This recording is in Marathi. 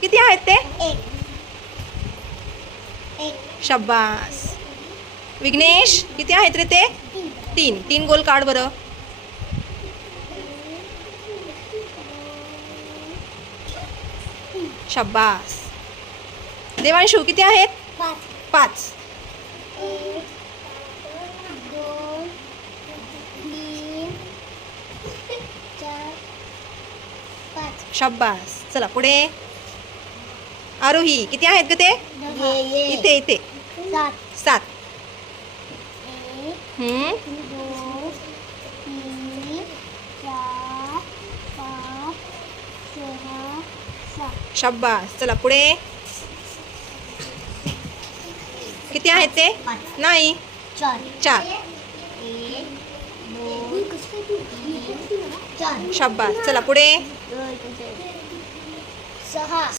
किती आहेत ते? एक. एक. शब्बास. विघ्नेश किती आहेत रे ते? 3. 3 गोल काढ बरं. शब्बास. देवांशू किती आहेत? 5. एक, दोन, तीन, चार, 5. शब्बास. चला पुढे. आरोही किती आहेत ग ते? इथे इथे 7. 7. 1, 2, 3, 4, 5, 6, 7. शब्बास. चला पुढे. किती आहेत ते? 5. नाही 4. 4. 1, 2, 3, 4. शब्बास. चला पुढे. 6.